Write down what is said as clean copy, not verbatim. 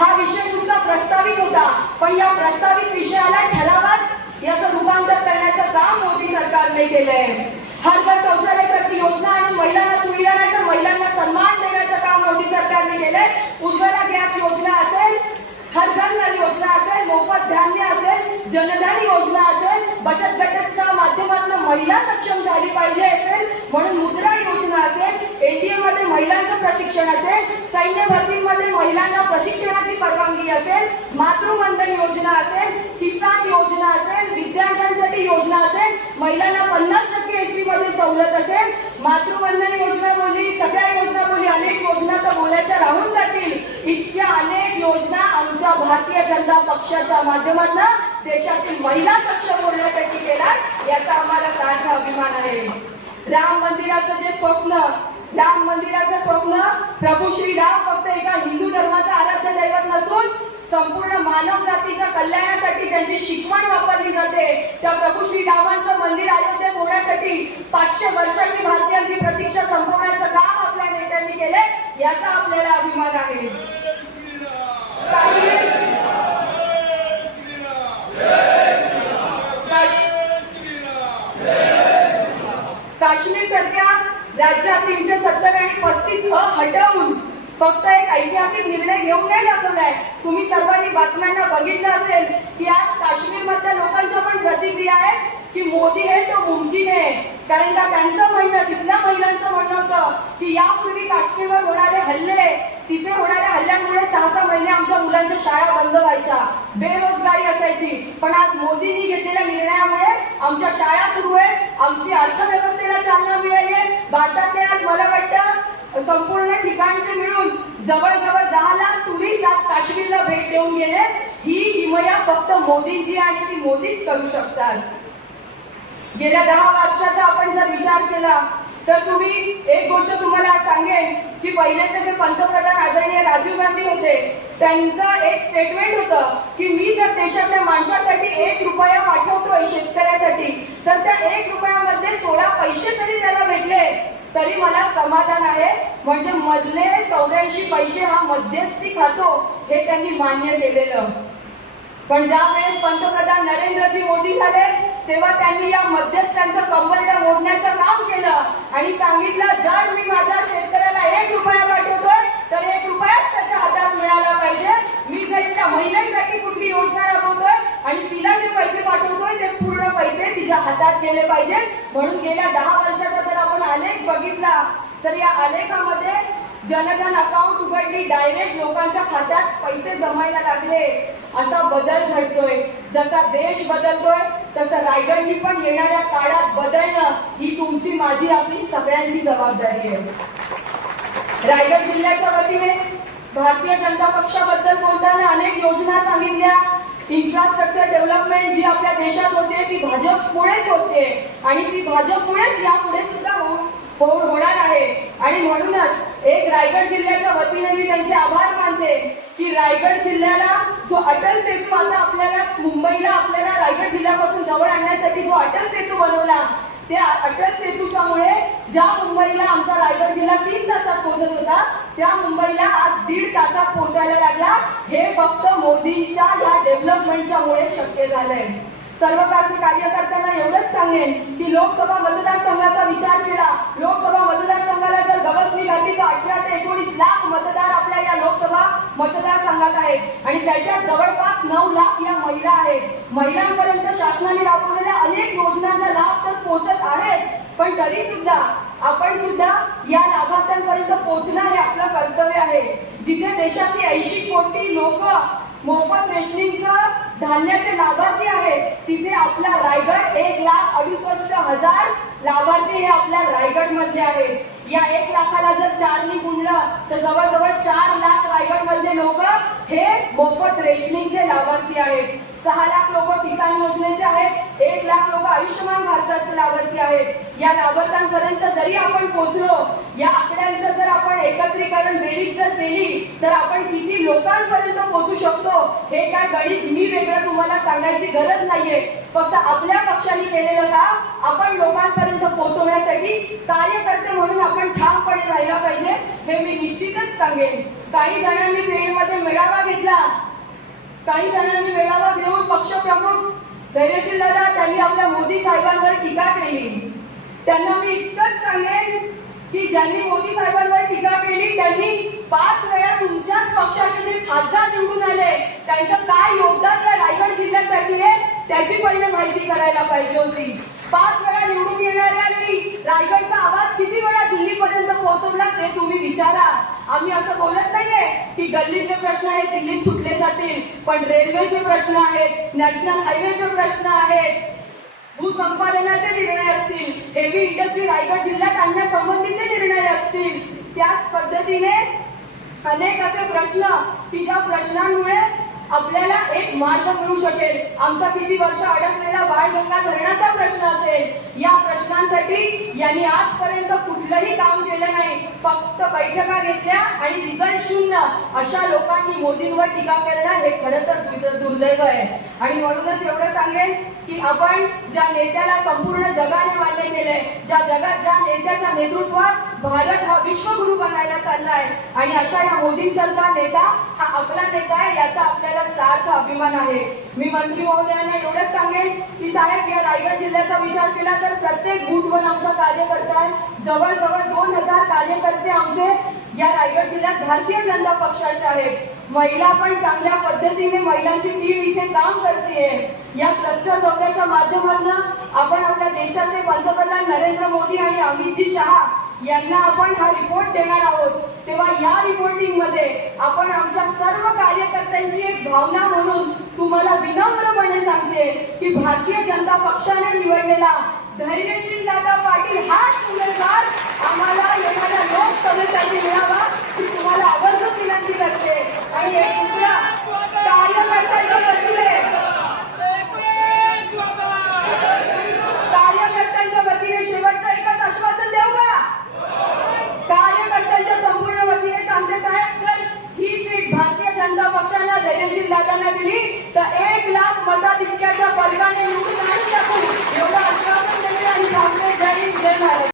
हा विषय नुसता प्रस्तावित होता, पण या प्रस्तावित विषयाला ठरावात याचं रूपांतर करण्याचं काम मोदी सरकारने केलंय. हर घर शौचालयासारखी योजना आणि महिलांना सुविधा नाही तर महिलांना सन्मान देण्याचं काम मोदी सरकारने केलंय. उज्ज्वला गॅस योजना असेल, हर घर नल योजना असेल, मोफत धान्य असेल, जनधन योजना असेल, बचत गटाच्या माध्यमातून महिला सक्षम झाली पाहिजे असेल म्हणून मुद्रा योजना असेल, एनडीए मध्ये महिलांचं प्रशिक्षण असेल, सैन्य भरतीमध्ये महिलांना प्रशिक्षणाची परवानगी असेल, मातृवंदन योजना असेल, किसान योजना असेल, विद्यार्थ्यांसाठी योजना असेल, महिलांना 50% एसटी मध्ये सवलत असेल, मातृवंदन योजना बोलली, सगळ्या योजना बोलली, अनेक योजना तर बोलायच्या राहून जातील. इतक्या अनेक योजना आमच्या भारतीय जनता पक्षाच्या माध्यमातून देशातील महिला सक्षम होण्यासाठी केला, याचा आम्हाला सार्थ अभिमान आहे. राम मंदिराचं जे स्वप्न, राम मंदिराचं स्वप्न, प्रभू श्री राम फक्त एका हिंदू धर्माचा आराध्य दैवत नसून संपूर्ण मानव जातीच्या कल्याणासाठी ज्यांची शिकवण वापरली जाते, त्या प्रभू श्री रामांचं मंदिर अयोध्येत होण्यासाठी 500 वर्षाची भारतीयांची प्रतीक्षा संपवण्याचं काम आपल्या नेत्यांनी केले, याचा आपल्याला अभिमान आहे. काश्मीर सारख्या राज्यात 370 आणि 35 हटवून फक्त एक ऐतिहासिक निर्णय घेऊन नाही दाखवलाय. तुम्ही सर्वांनी बातम्यांना बघितलं असेल की आज काश्मीर मधल्या लोकांच्या पण प्रतिक्रिया आहेत की मोदी है तो मुमकिन है. कारण का त्यांचं म्हणणं, तिथल्या महिलांचं म्हणणं होतं की यापूर्वी काश्मीरवर होणारे हल्ले, तिथे होणाऱ्या हल्ल्यांमुळे 6-6 महिने आमच्या मुलांच्या शाळा बंद व्हायच्या, बेरोजगारी असायची, पण आज मोदींनी घेतलेल्या निर्णयामुळे आमच्या शाळा सुरू आहेत, आमची अर्थव्यवस्थेला चालना मिळाली आहे. भारतातले आज मला वाटतं संपूर्ण ठिकाणचे मिळून जवळजवळ 10 लाख टुरिस्ट आज काश्मीरला भेट देऊन गेले. ही किमया फक्त मोदींची आणि ती मोदीच करू शकतात. गेल्या 10 वर्षाचा आपण जर विचार केला तर तुम्ही एक गोष्ट तुम्हाला सांगेन की पहिलेचे जे पंतप्रधान आदरणीय राजीव गांधी होते, त्यांचं एक स्टेटमेंट होतं की मी जर देशाच्या माणसासाठी 1 रुपया पाठवतोय शेतकऱ्यासाठी, तर त्या 1 रुपयामध्ये 16 पैसे जरी त्याला भेटले तरी मला समाधान आहे. म्हणजे मधले 84 पैसे हा मध्यस्थी खातो हे त्यांनी मान्य केलेलं. पण ज्या वेळेस पंतप्रधान नरेंद्रजी मोदी झाले तेव्हा त्यांनी या मध्यस्थांचं कंबरडं मोडण्याचं काम केलं आणि सांगितलं जर मी माझ्या शेतकऱ्याला 1 रुपया पाठवतोय तर 1 रुपयाच त्याच्या हातात मिळाला पाहिजे. मी जर त्या महिलेसाठी कुठली योजना राबवतोय आणि तिला जे पैसे पाठवतोय ते पूर्ण पैसे तिच्या हातात गेले पाहिजे. म्हणून गेल्या 10 वर्षाचा जर आपण आलेख बघितला तर या आलेखामध्ये जनधन अकाउंट उघडली, डायरेक्ट लोकांच्या खात्यात पैसे जमायला लागले, असा बदल घडतोय. जसा देश बदलतोय तसं रायगडनी पण येणाऱ्या काळात बदलणं ही तुमची, माझी, आपली सगळ्यांची जबाबदारी आहे. रायगड जिल्ह्याच्या वतीने भारतीय जनता पक्षाबद्दल बोलताना अनेक योजना सांगितल्या. इन्फ्रास्ट्रक्चर डेव्हलपमेंट जी आपल्या देशात होते ती भाजपमुळेच होते आणि ती भाजपमुळेच यापुढे सुद्धा होणार आहे. आणि म्हणूनच एक रायगड जिल्ह्याच्या वतीने मी त्यांचे आभार मानते की रायगड जिल्ह्याला जो अटल सेतू आता आपल्याला मुंबईला आपल्याला रायगड जिल्ह्यापासून जवळ आणण्यासाठी जो अटल सेतू बनवला, त्या अटल सेतूच्यामुळे ज्या मुंबईला आमचा रायगड जिल्हा 3 तासात पोहोचत होता त्या मुंबईला आज 1.5 तासात पोहोचायला लागला. हे फक्त मोदींच्या या डेव्हलपमेंटच्या मुळे शक्य झालंय. सर्व कार्यकर्त्यांना एवढंच सांगेन की लोकसभा मतदारसंघाचा विचार केला, लोकसभा मतदारसंघाला जर गवसणी घातली तर 18 ते 19 लाख मतदार आपल्या या लोकसभा मतदारसंघात आहेत आणि त्याच्यात जवळपास 9 लाख या महिला आहेत. महिलांपर्यंत शासनाने राबवलेल्या अनेक योजनांचा लाभ तर पोहोचत आहेच, पण तरी सुद्धा आपण सुद्धा या लाभार्थ्यांपर्यंत पोहोचणं हे आपलं कर्तव्य आहे. जिथे देशातली 80 कोटी लोक मोफत रेशनिंगचं धान्याचे लाभार्थी आहेत, तिथे आपला रायगड 1,68,000 लाभार्थी हे आपल्या रायगड मधले आहेत. या 1 लाखाला जर 4 ने गुणलं तर जवळजवळ 4 लाख रायगड मधले लोक हे मोफत रेशनिंगचे लाभार्थी आहेत. 6 लाख लोक किसान योजनेचे आहेत, 1 लाख लोक आयुष्यमान भारताचे लाभार्थी आहेत. या लाभार्थ्यांपर्यंत जरी आपण पोहोचलो, या आकड्यांचं जर आपण एकत्रीकरण बेरीज जर केली तर आपण किती लोकांपर्यंत पोहोचू शकतो हे काय गणित मी वेगळं तुम्हाला सांगायची गरज नाहीये. फक्त आपल्या पक्षाने केलेलं काम आपण लोकांपर्यंत पोहोचवण्यासाठी कार्यकर्ते म्हणून आपण ठामपणे राहिला पाहिजे हे मी निश्चितच सांगेन. काही जणांनी मध्ये मेळावा घेतला. काही जणांनी मेळावा घेऊन पक्षप्रमुख धैर्यशील दादा त्यांनी आपल्या मोदी साहेबांवर टीका केली. त्यांना मी इतकंच सांगेन की ज्यांनी मोदी साहेबांवर टीका केली त्यांनी 5 वेळा तुमच्याच पक्षाचे जे खासदार निवडून आले त्यांचं काय योगदान या रायगड जिल्ह्यासाठी आहे त्याची पहिले माहिती करायला पाहिजे होती. 5 वेळा निवडून येणाऱ्यांनी रायगडचा आवाज किती वेळा दिल्लीपर्यंत पोहोचवला ते तुम्ही विचारा. आम्ही असं बोलत नाहीये की गल्लीतले प्रश्न आहेत दिल्लीत सुटले जातील, पण रेल्वेचे प्रश्न आहेत, नॅशनल हायवेचे प्रश्न आहेत, भूसंपादनाचे निर्णय असतील, हेवी इंडस्ट्री रायगड जिल्ह्यात आणण्यासंबंधीचे निर्णय असतील, त्याच पद्धतीने अनेक असे प्रश्न की ज्या प्रश्नांमुळे आपल्याला एक मार्ग मिळू शकेल. आमचा किती वर्ष अडकलेला बाळगंगा धरणाचा प्रश्न असेल, या प्रश्नांसाठी यांनी आजपर्यंत कुठलंही काम केलं नाही. फक्त बैठका घेतल्या आणि रिझल्ट शून्य अशा लोकांनी मोदींवर टीका करणं हे खरं तर दुर्दैव आहे. आणि म्हणूनच एवढं सांगेन की आपण ज्या नेत्याला संपूर्ण जगाने मान्य केलंय, ज्या नेत्याच्या नेतृत्वात भारत हा विश्वगुरु बनायला चाललाय आणि अशा या मोदींसारखा नेता हा आपला नेता आहे याचा आपल्याला सार्थ अभिमान आहे. मी मंत्री महोदयांना एवढंच सांगेन की साहेब या रायगड जिल्ह्याचा विचार केला तर प्रत्येक बूथवर आमचा कार्यकर्ता आहे. जवळजवळ 2000 कार्यकर्ते आमचे या रायगड जिल्ह्यात भारतीय जनता पक्षाचे आहेत. महिला पण चांगल्या पद्धतीने महिलांची टीम इथे काम करते. या क्लस्टर दौऱ्याच्या माध्यमातून आपण आपल्या देशाचे पंतप्रधान नरेंद्र मोदी आणि अमितजी शहा यांना आपण हा रिपोर्ट देणार आहोत. तेव्हा या रिपोर्टिंग मध्ये आपण आमच्या सर्व कार्यकर्त्यांची एक भावना म्हणून तुम्हाला विनम्रपणे सांगते की भारतीय जनता पक्षाने निवडलेला धैर्यशील दादा पाटील हाच उमेदवार आम्हाला येणाऱ्या लोकसभेसाठी मिळावा ही तुम्हाला आवर्जून विनंती करते. आणि एक दुसरा कार्यकर्त्यांच्या वतीने शेवटचं एकच आश्वासन देऊ का? कार्यकर्त्यांच्या संपूर्ण वतीने सांगते साहेब, जर ही सीट भारतीय जनता पक्षाने धैर्यशील दादांना दिली तर 1 लाख मताधिक्य